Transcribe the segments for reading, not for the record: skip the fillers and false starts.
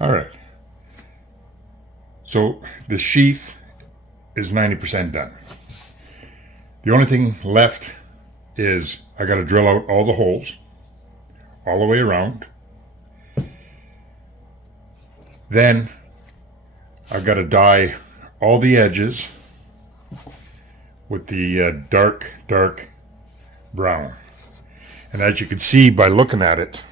All right. So the sheath is 90% done. The only thing left is I got to drill out all the holes all the way around. Then I've got to dye all the edges with the dark brown. And as you can see by looking at it,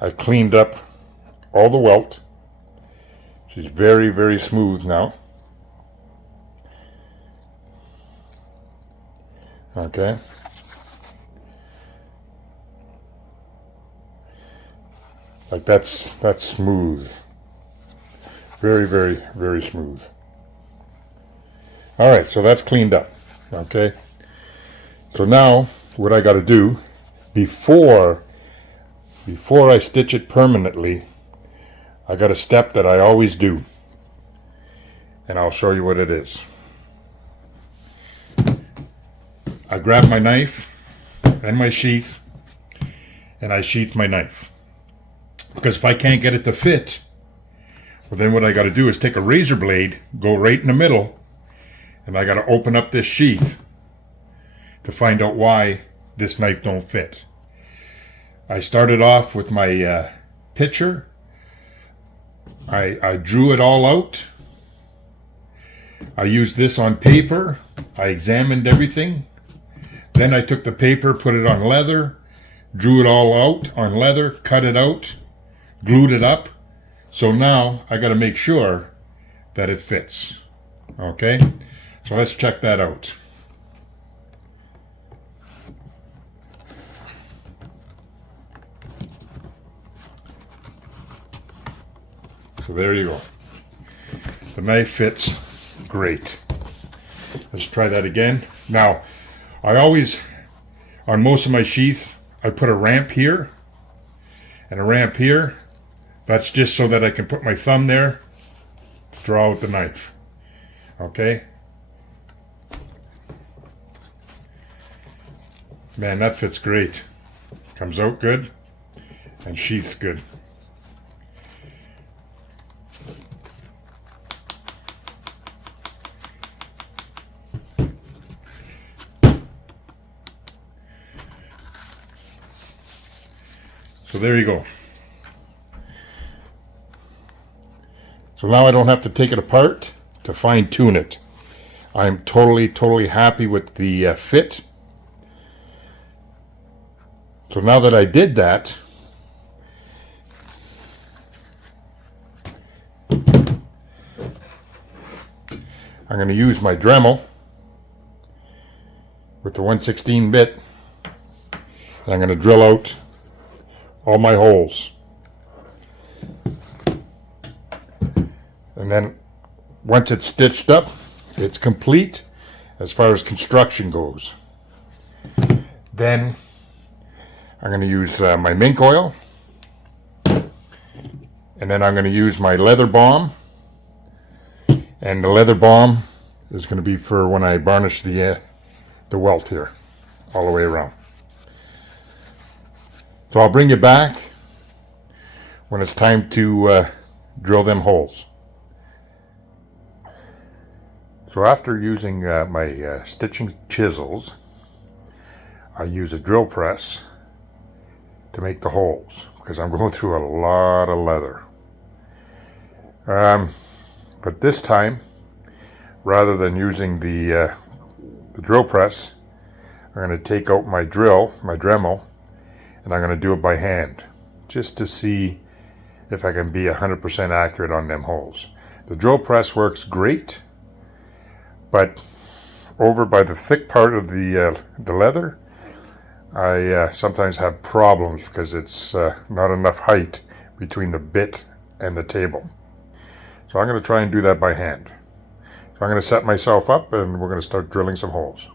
I've cleaned up all the welt. She's very smooth now. Okay. Like that's smooth. Very smooth. All right, so that's cleaned up. Okay. So now what I got to do before I stitch it permanently, I got a step that I always do. And I'll show you what it is. I grab my knife and my sheath and I sheath my knife. Because if I can't get it to fit, well then what I got to do is take a razor blade, go right in the middle, and I got to open up this sheath to find out why this knife don't fit. I started off with my picture. I drew it all out. I used this on paper. I examined everything. Then I took the paper, put it on leather, drew it all out on leather, cut it out, glued it up. So now I got to make sure that it fits. Okay? So let's check that out. So there you go. The knife fits great. Let's try that again. Now, I always, on most of my sheath, I put a ramp here and a ramp here. That's just so that I can put my thumb there to draw out the knife. Okay? Man, that fits great. Comes out good and sheath's good. So there you go. So now I don't have to take it apart to fine tune it. I'm totally happy with the fit. So now that I did that, I'm going to use my Dremel with the 1/16 bit. And I'm going to drill out all my holes. And then once it's stitched up, it's complete as far as construction goes. Then I'm going to use my mink oil. And then I'm going to use my leather balm. And the leather balm is going to be for when I varnish the welt here, all the way around. So I'll bring you back when it's time to drill them holes. So after using my stitching chisels, I use a drill press to make the holes because I'm going through a lot of leather. But this time, rather than using the drill press, I'm going to take out my Dremel, and I'm going to do it by hand, just to see if I can be 100% accurate on them holes. The drill press works great, but over by the thick part of the leather, I sometimes have problems because it's not enough height between the bit and the table. So I'm going to try and do that by hand. So I'm going to set myself up and we're going to start drilling some holes.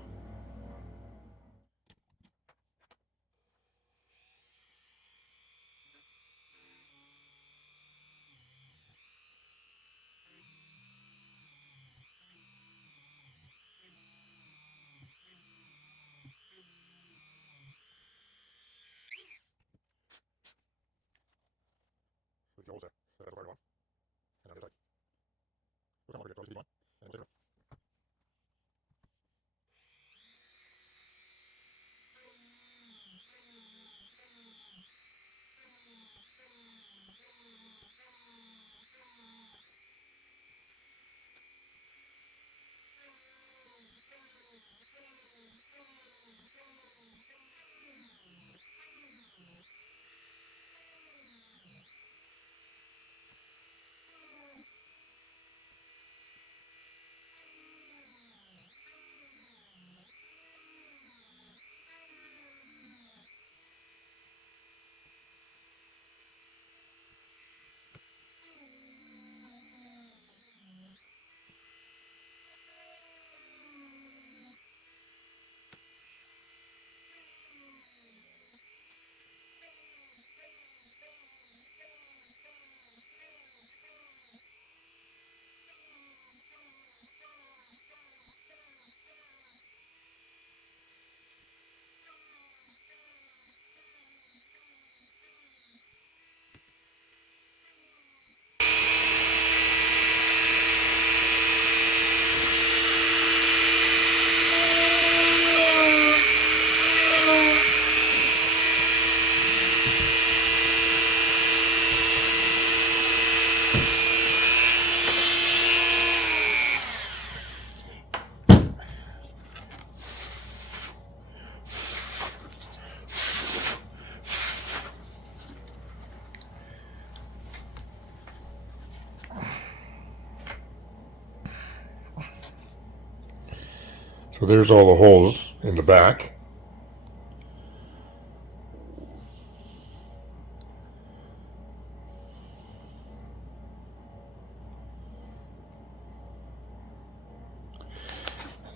So there's all the holes in the back.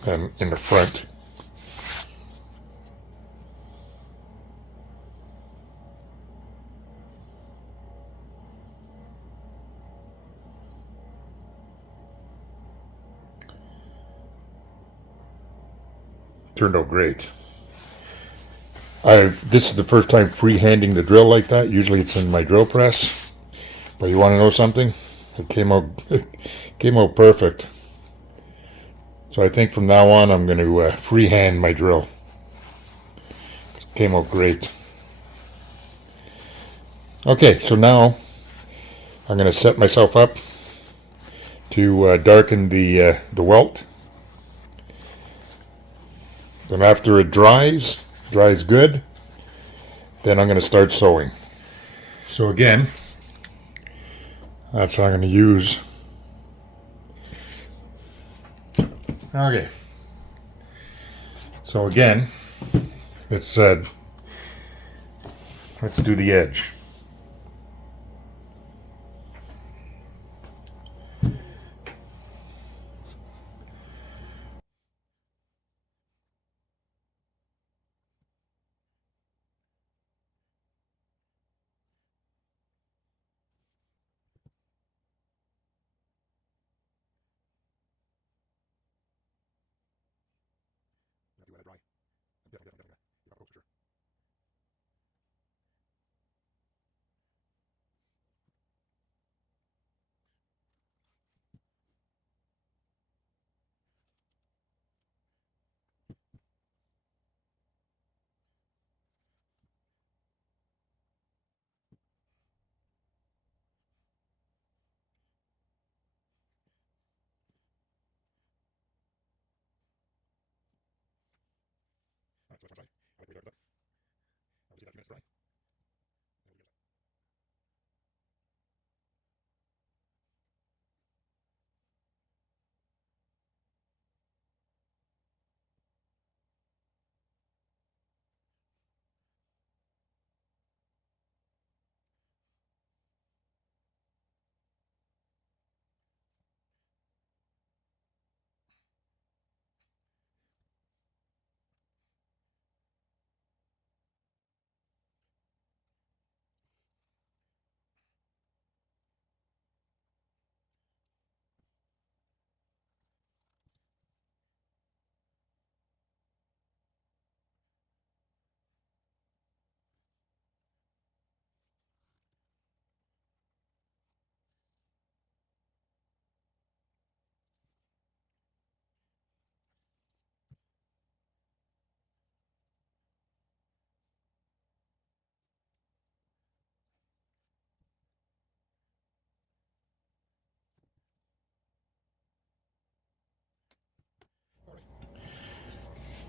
And in the front. Turned out great. This is the first time free-handing the drill like that. Usually it's in my drill press. But you want to know something? It came out perfect. So I think from now on I'm going to freehand my drill. It came out great. Okay, so now I'm going to set myself up to darken the welt. Then after it dries good, then I'm going to start sewing. So again, that's what I'm going to use. Okay. So again, let's do the edge.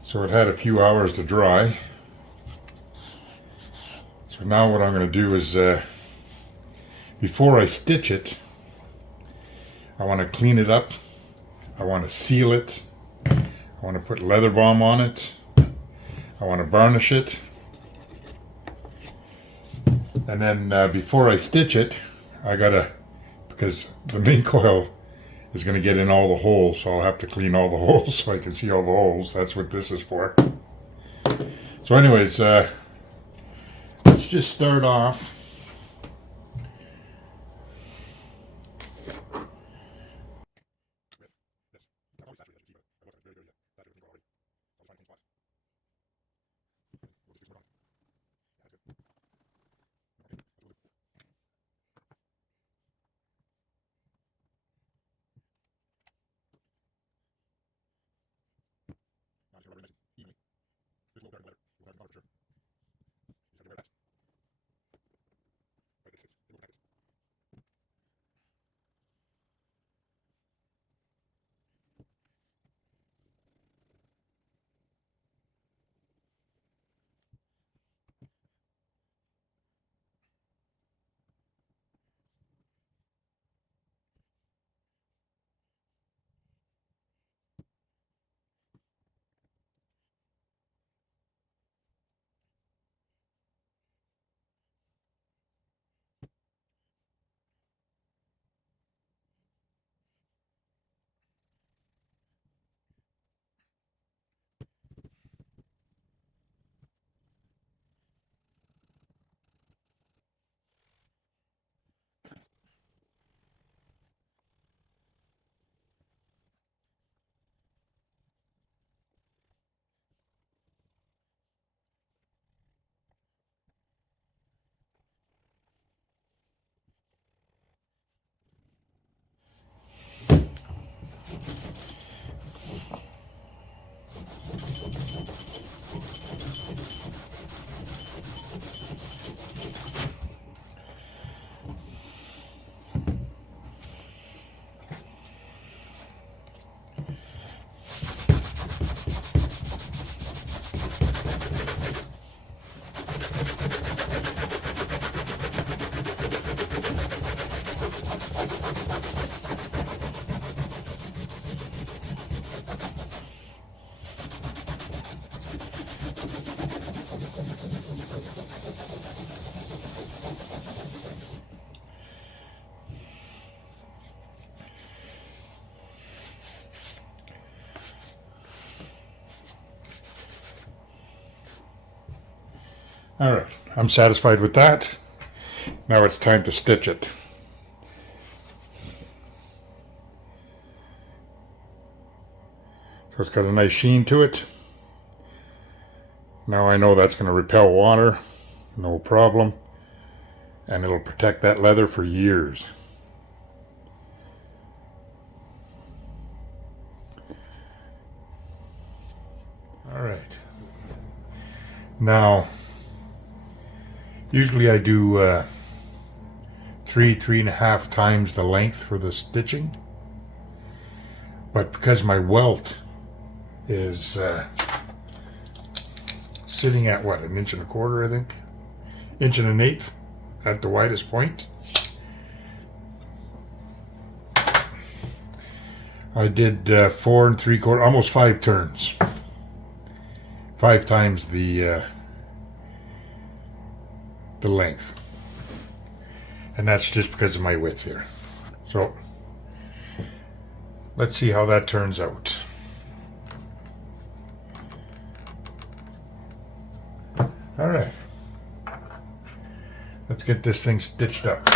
So it had a few hours to dry. So now what I'm going to do is, before I stitch it, I want to clean it up. I want to seal it. I want to put leather balm on it. I want to varnish it. And then before I stitch it, I gotta, because the mink oil is going to get in all the holes, so I'll have to clean all the holes so I can see all the holes. That's what this is for. So anyways, let's just start off. Alright, I'm satisfied with that. Now it's time to stitch it. So it's got a nice sheen to it. Now I know that's going to repel water, no problem. And it'll protect that leather for years. Alright. Now, usually I do 3.5 times the length for the stitching. But because my welt is sitting at what, 1.25 inches, I think? 1.125 at the widest point. I did 4.75, almost 5 turns. 5 times the length. And that's just because of my width here. So let's see how that turns out. All right. Let's get this thing stitched up.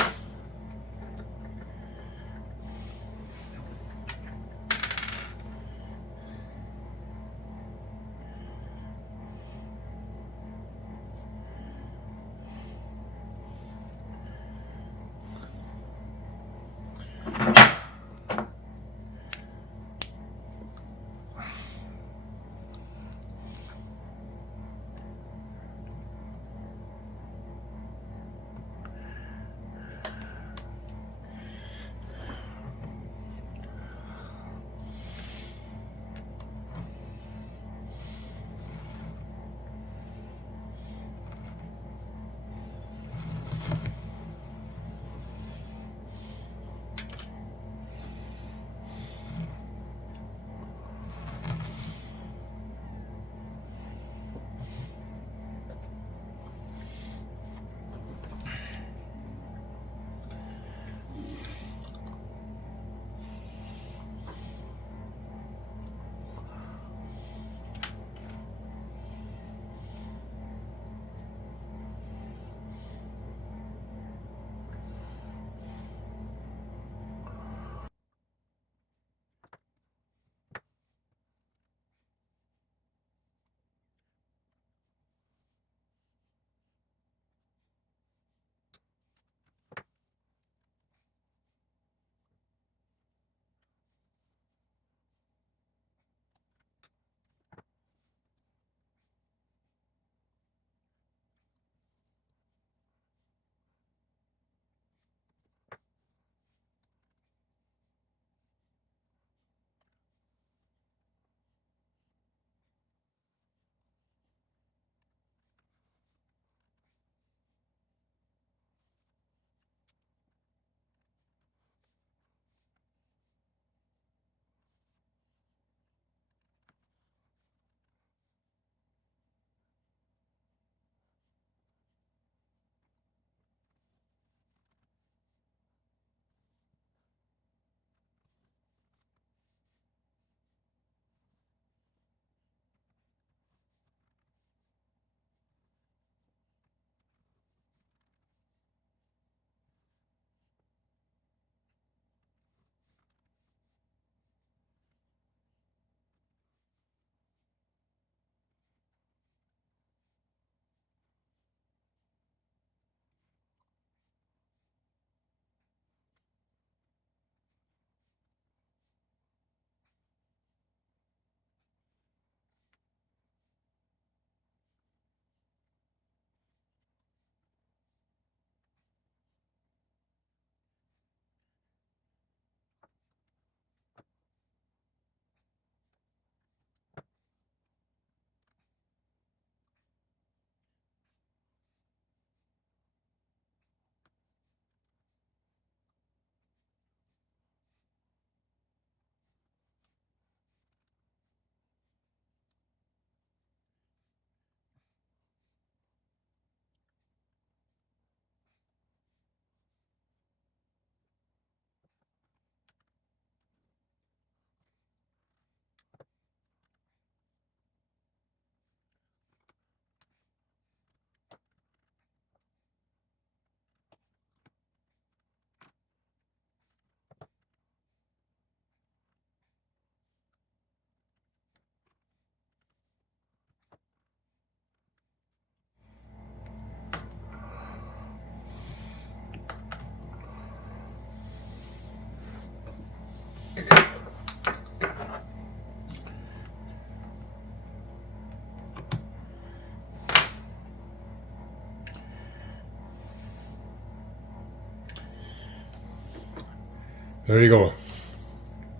There you go.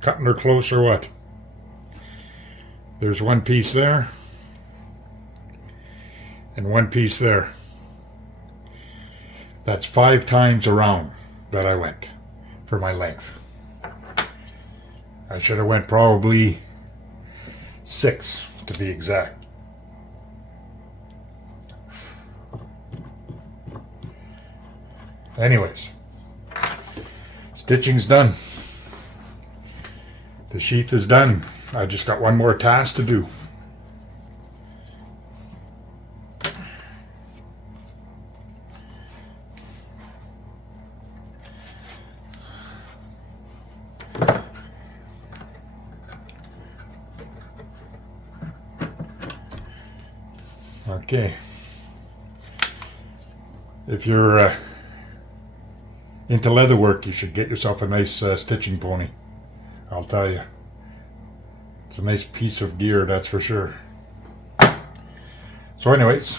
Cutting her close or what? There's one piece there. And one piece there. That's 5 times around that I went for my length. I should have went probably 6 to be exact. Anyways, stitching's done. The sheath is done. I just got one more task to do. Okay. If you're into leather work, you should get yourself a nice stitching pony. I'll tell you. It's a nice piece of gear, that's for sure. So anyways,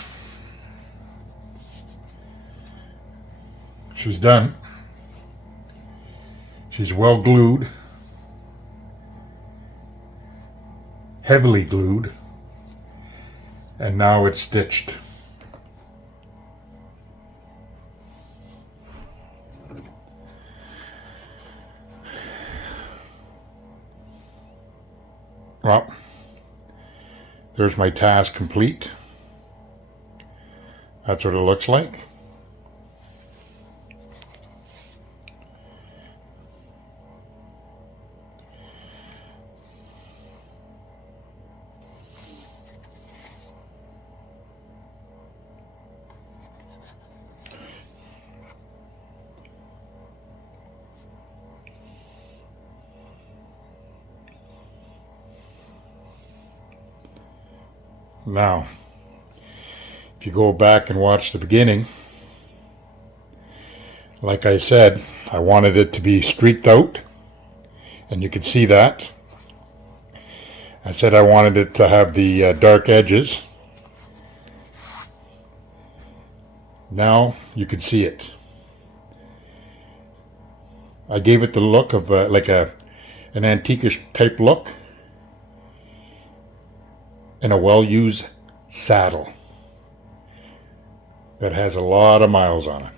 she's done. She's well glued. Heavily glued. And now it's stitched. Well, there's my task complete. That's what it looks like. Now, if you go back and watch the beginning, like I said, I wanted it to be streaked out, and you can see that. I said I wanted it to have the dark edges. Now you can see it. I gave it the look of like an antiquish type look. And a well-used saddle that has a lot of miles on it.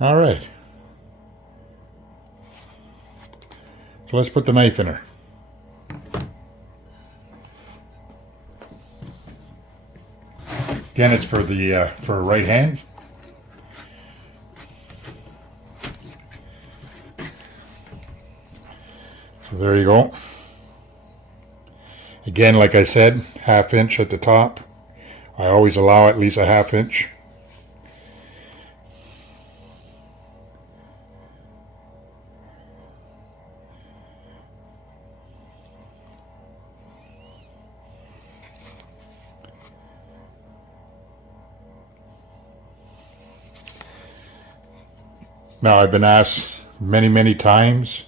All right. So let's put the knife in her. Again, it's for the for a right hand. So there you go. Again, like I said, 1/2 inch at the top. I always allow at least a 1/2 inch. Now, I've been asked many times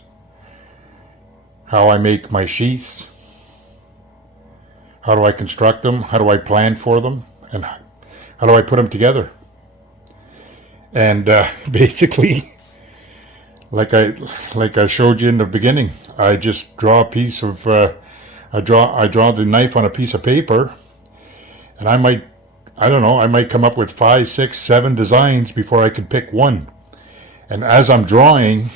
how I make my sheaths, how do I construct them, how do I plan for them, and how do I put them together. And basically, like I showed you in the beginning, I just draw a piece of I draw the knife on a piece of paper, and I might come up with 5, 6, 7 designs before I can pick one. And as I'm drawing,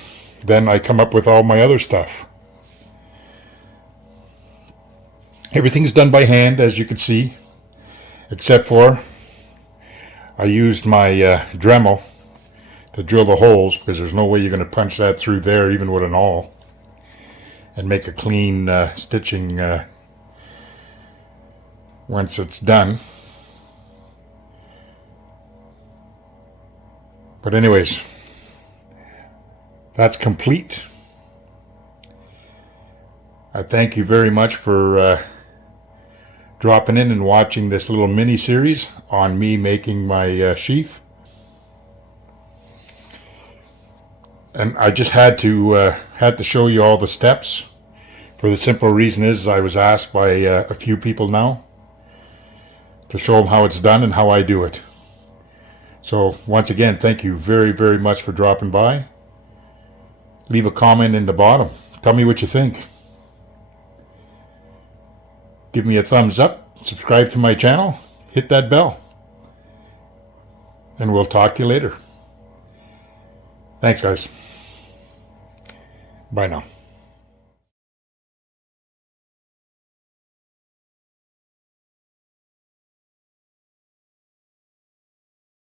then I come up with all my other stuff. Everything's done by hand, as you can see, except for I used my Dremel to drill the holes, because there's no way you're going to punch that through there, even with an awl, and make a clean stitching once it's done. But anyways, that's complete. I thank you very much for dropping in and watching this little mini series on me making my sheath. And I just had to show you all the steps, for the simple reason is I was asked by a few people now to show them how it's done and how I do it. So once again, thank you very, very much for dropping by. Leave a comment in the bottom. Tell me what you think. Give me a thumbs up. Subscribe to my channel. Hit that bell. And we'll talk to you later. Thanks, guys. Bye now.